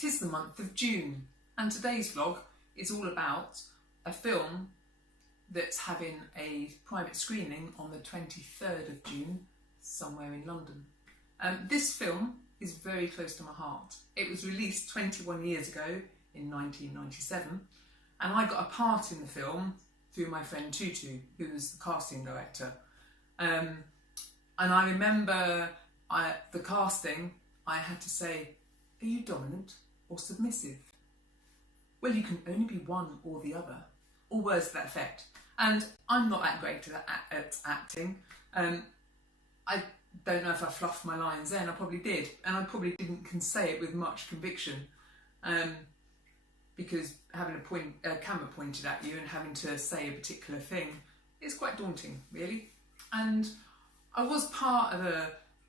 'Tis the month of June, and today's vlog is all about a film that's having a private screening on the 23rd of June somewhere in London. This film is very close to my heart. It was released 21 years ago in 1997, and I got a part in the film through my friend Tutu, who was the casting director. And I remember the casting, I had to say, are you dominant or submissive? Well, you can only be one or the other, or words to that effect. And I'm not that great at acting. I don't know if I fluffed my lines then, I probably did. And I probably can say it with much conviction. Because having a camera pointed at you and having to say a particular thing is quite daunting, really. And I was part of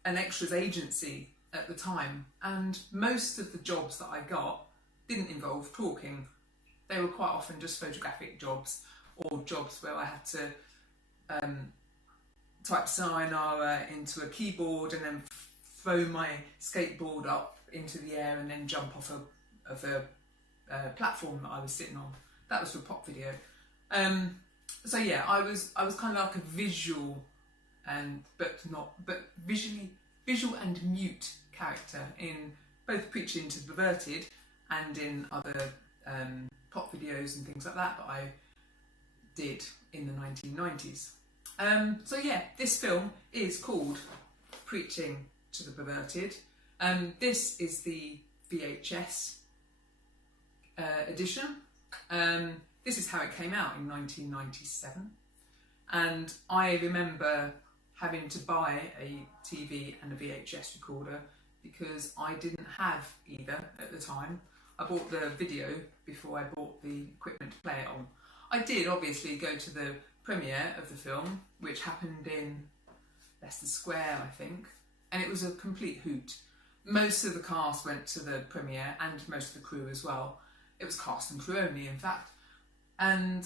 an extras agency at the time, and most of the jobs that I got didn't involve talking. They were quite often just photographic jobs, or jobs where I had to type sayonara into a keyboard and then throw my skateboard up into the air and then jump off of a platform that I was sitting on. That was for pop video. So yeah, I was kind of like a visual but visual and mute character in both Preaching To The Perverted and in other pop videos and things like that I did in the 1990s. So yeah, this film is called Preaching To The Perverted. This is the VHS edition. This is how it came out in 1997, and I remember having to buy a TV and a VHS recorder because I didn't have either at the time. I bought the video before I bought the equipment to play it on. I did obviously go to the premiere of the film, which happened in Leicester Square, I think, and it was a complete hoot. Most of the cast went to the premiere, and most of the crew as well. It was cast and crew only, in fact, and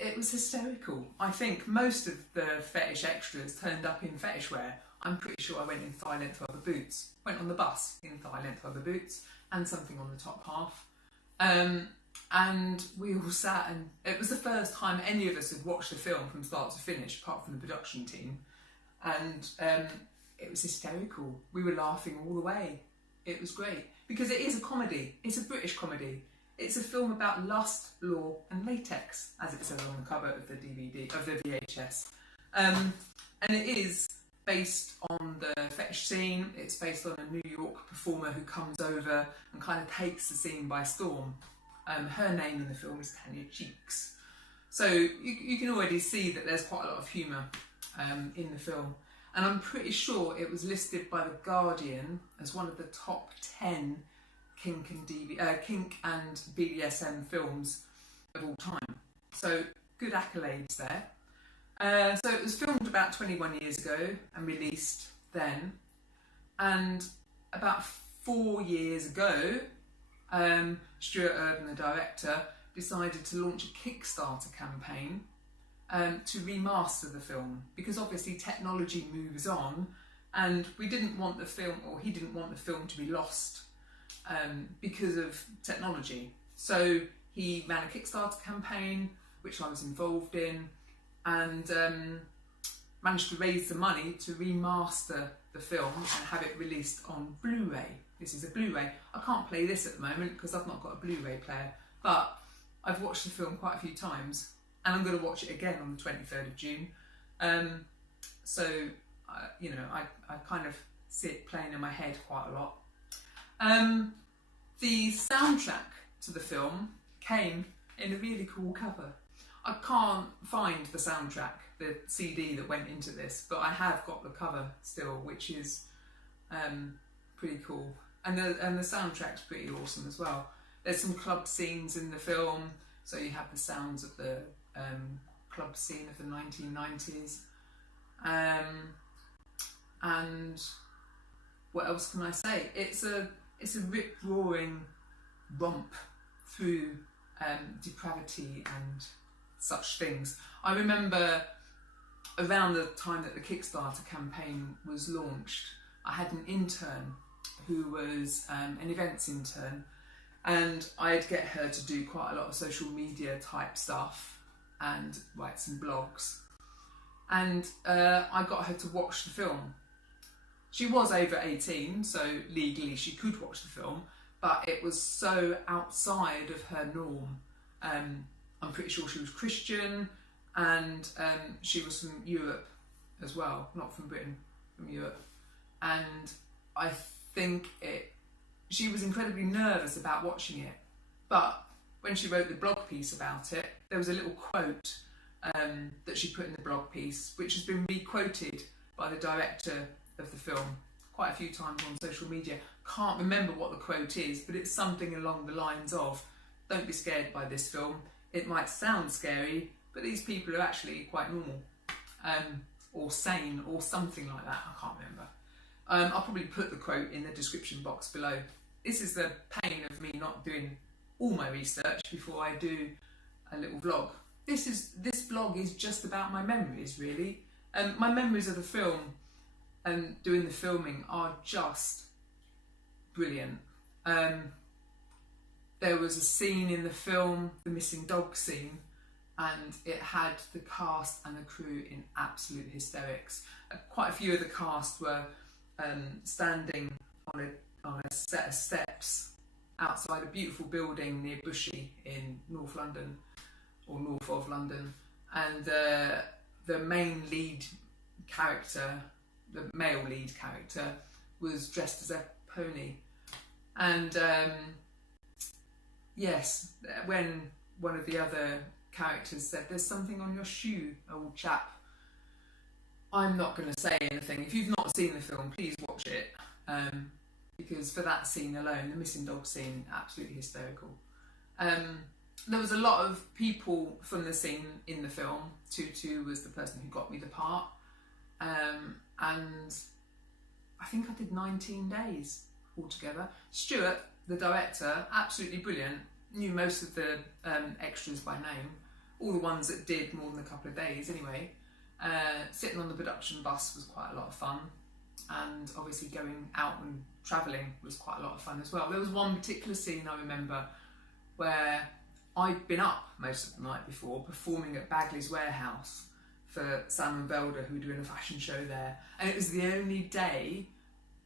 it was hysterical. I think most of the fetish extras turned up in fetish wear. I'm pretty sure I went in thigh-length rubber boots. Went on the bus in thigh-length rubber boots and something on the top half. And we all sat, and it was the first time any of us had watched the film from start to finish, apart from the production team. And it was hysterical. We were laughing all the way. It was great, because it is a comedy. It's a British comedy. It's a film about lust, law and latex, as it says on the cover of the DVD, of the VHS. And it is based on the fetish scene. It's based on a New York performer who comes over and kind of takes the scene by storm. Her name in the film is Tanya Cheeks. So you can already see that there's quite a lot of humour in the film. And I'm pretty sure it was listed by The Guardian as one of the top 10 kink and BDSM films of all time. So good accolades there. So it was filmed about 21 years ago and released then. And about 4 years ago, Stuart Urban, the director, decided to launch a Kickstarter campaign to remaster the film, because obviously technology moves on, and we didn't want the film, or he didn't want the film to be lost because of technology. So he ran a Kickstarter campaign, which I was involved in, and managed to raise the money to remaster the film and have it released on Blu-ray. This is a Blu-ray. I can't play this at the moment because I've not got a Blu-ray player, but I've watched the film quite a few times, and I'm going to watch it again on the 23rd of June. You know, I kind of see it playing in my head quite a lot. The soundtrack to the film came in a really cool cover. I can't find the soundtrack, the CD that went into this, but I have got the cover still, which is pretty cool. And the soundtrack's pretty awesome as well. There's some club scenes in the film, so you have the sounds of the club scene of the 1990s. And what else can I say? It's a rip-roaring romp through depravity and such things. I remember around the time that the Kickstarter campaign was launched, I had an intern who was an events intern, and I'd get her to do quite a lot of social media type stuff and write some blogs. And I got her to watch the film. She was over 18, so legally she could watch the film, but it was so outside of her norm. I'm pretty sure she was Christian, and she was from Europe as well, not from Britain, from Europe. And I think she was incredibly nervous about watching it, but when she wrote the blog piece about it, there was a little quote that she put in the blog piece, which has been re-quoted by the director of the film quite a few times on social media. Can't remember what the quote is, but it's something along the lines of, "Don't be scared by this film. It might sound scary, but these people are actually quite normal, or sane, or something like that." I can't remember. I'll probably put the quote in the description box below. This is the pain of me not doing all my research before I do a little vlog. This vlog is just about my memories, really. My memories of the film and doing the filming are just brilliant. There was a scene in the film, the missing dog scene, and it had the cast and the crew in absolute hysterics. Quite a few of the cast were standing on a set of steps outside a beautiful building near Bushey in North London, or north of London, and the main lead character, the male lead character, was dressed as a pony. And yes, when one of the other characters said, "There's something on your shoe, old chap," I'm not going to say anything. If you've not seen the film, please watch it, because for that scene alone, the missing dog scene, absolutely hysterical. There was a lot of people from the scene in the film. Tutu was the person who got me the part, and I think I did 19 days altogether. Stuart, the director, absolutely brilliant, knew most of the extras by name, all the ones that did more than a couple of days anyway. Sitting on the production bus was quite a lot of fun, and obviously going out and travelling was quite a lot of fun as well. There was one particular scene I remember where I'd been up most of the night before performing at Bagley's Warehouse for Sam and Velda, who were doing a fashion show there, and it was the only day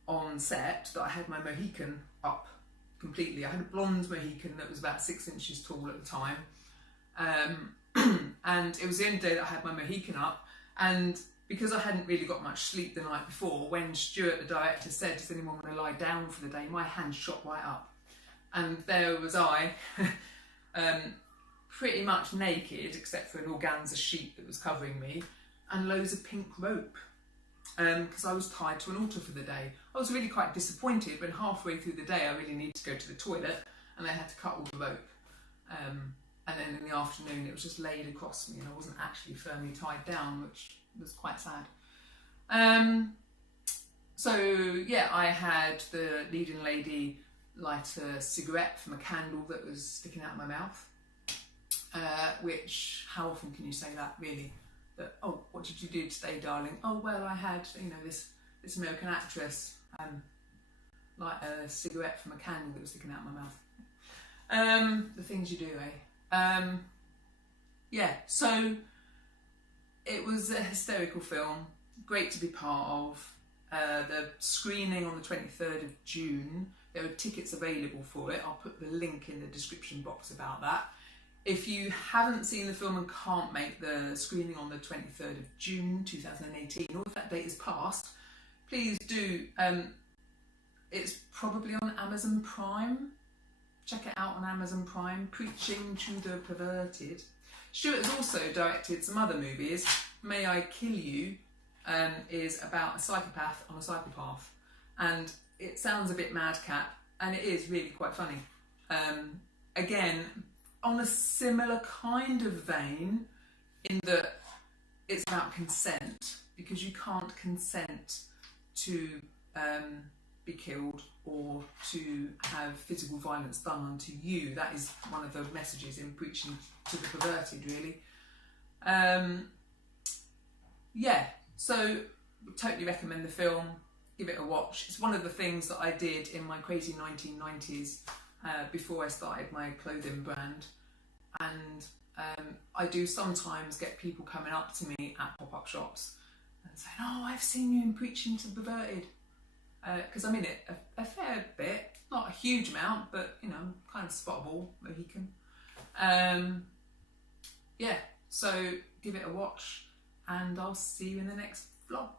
on set that I had my Mohican up completely. I had a blonde Mohican that was about 6 inches tall at the time, and it was the only day that I had my Mohican up. And because I hadn't really got much sleep the night before, when Stuart, the director, said, "Does anyone want to lie down for the day?" my hand shot right up, and there was I, pretty much naked except for an organza sheet that was covering me, and loads of pink rope, because I was tied to an altar for the day. I was really quite disappointed when halfway through the day I really needed to go to the toilet, and they had to cut all the rope. And then in the afternoon it was just laid across me, and I wasn't actually firmly tied down, which was quite sad. So yeah, I had the leading lady light a cigarette from a candle that was sticking out of my mouth, which, how often can you say that, really? That, "Oh, what did you do today, darling?" "Oh, well, I had, this American actress light a cigarette from a candle that was sticking out of my mouth." The things you do, eh? Yeah, so it was a hysterical film, great to be part of. The screening on the 23rd of June, there are tickets available for it. I'll put the link in the description box about that. If you haven't seen the film and can't make the screening on the 23rd of June 2018, or if that date is passed, please do. It's probably on Amazon Prime. Check it out on Amazon Prime. Preaching to the Perverted. Stuart has also directed some other movies. May I Kill You is about a psychopath on a psychopath, and it sounds a bit madcap, and it is really quite funny. Again, on a similar kind of vein, in that it's about consent, because you can't consent to be killed or to have physical violence done unto you. That is one of the messages in Preaching to the Perverted, really. Yeah, so totally recommend the film. give it a watch. It's one of the things that I did in my crazy 1990s before I started my clothing brand. And I do sometimes get people coming up to me at pop-up shops and saying, oh, I've seen you in Preaching To The Perverted. Because I'm in it a fair bit, not a huge amount, but you know, I'm kind of spottable, Mohican. Yeah, so give it a watch and I'll see you in the next vlog.